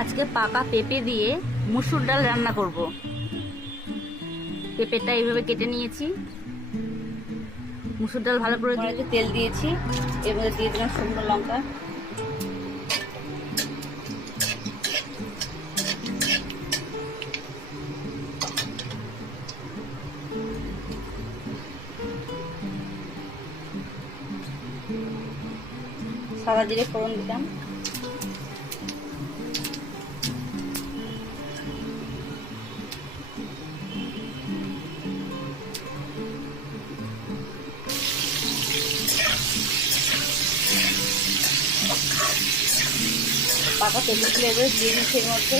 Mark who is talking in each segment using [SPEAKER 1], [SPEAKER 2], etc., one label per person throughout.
[SPEAKER 1] আজকে পাকা পেঁপে দিয়ে মুসুর ডাল রান্না করব। পেঁপেটা এইভাবে কেটে নিয়েছি। মুসুর ডাল ভালো করে দিয়ে তেল দিয়েছি। মধ্যে দিয়ে দিলাম শুকনো লঙ্কা। সাদা জিরে ফোড়ন দিলাম। পাকা পেঁপে ফ্লেভার দিয়ে নিচ্ছে এর মধ্যে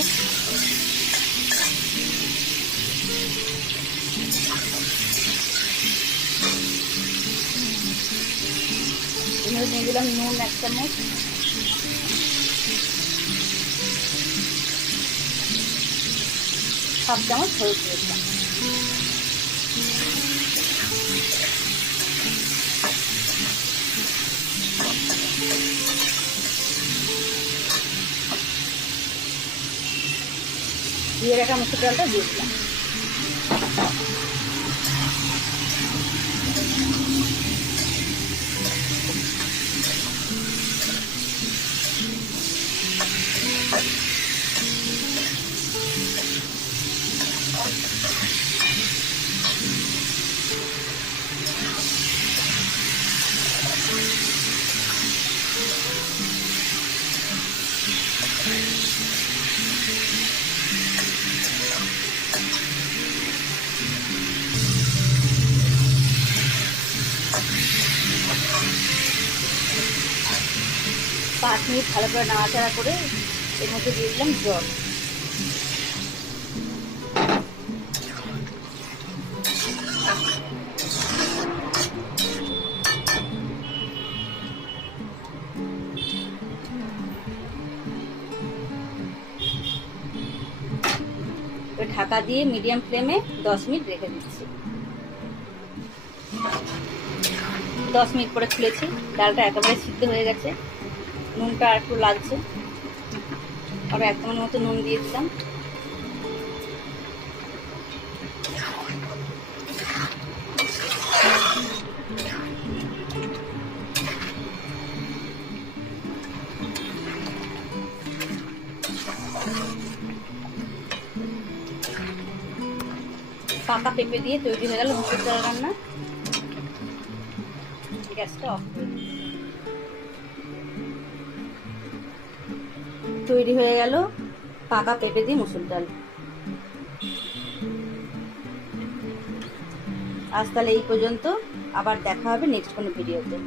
[SPEAKER 1] নিয়ে দিলাম নুন এক চামচ। হাফ চামচ হলুদ দিয়েছিলাম দিয়ে রাখা মুসুর ডালটা দিয়ে পাঁচ মিনিট ভালো করে নাড়াচাড়া করে এর মধ্যে দিয়ে দিলাম জল। ঢাকা দিয়ে মিডিয়াম ফ্লেমে দশ মিনিট রেখে দিচ্ছি। দশ মিনিট পরে খুলেছি, ডালটা একেবারে সিদ্ধ হয়ে গেছে। নুনটা আর একটু লাগছে। আবার এক চামচ মতো নুন দিয়ে দিলাম। পাকা পেঁপে দিয়ে তৈরি হয়ে গেল মুসুর ডাল রান্না। গ্যাসটা অফ। তৈরি হয়ে গেল পাকা পেঁপে দিয়ে মুসুর ডাল আজ তাহলে এই পর্যন্ত, আবার দেখা হবে নেক্সট কোনো ভিডিওতে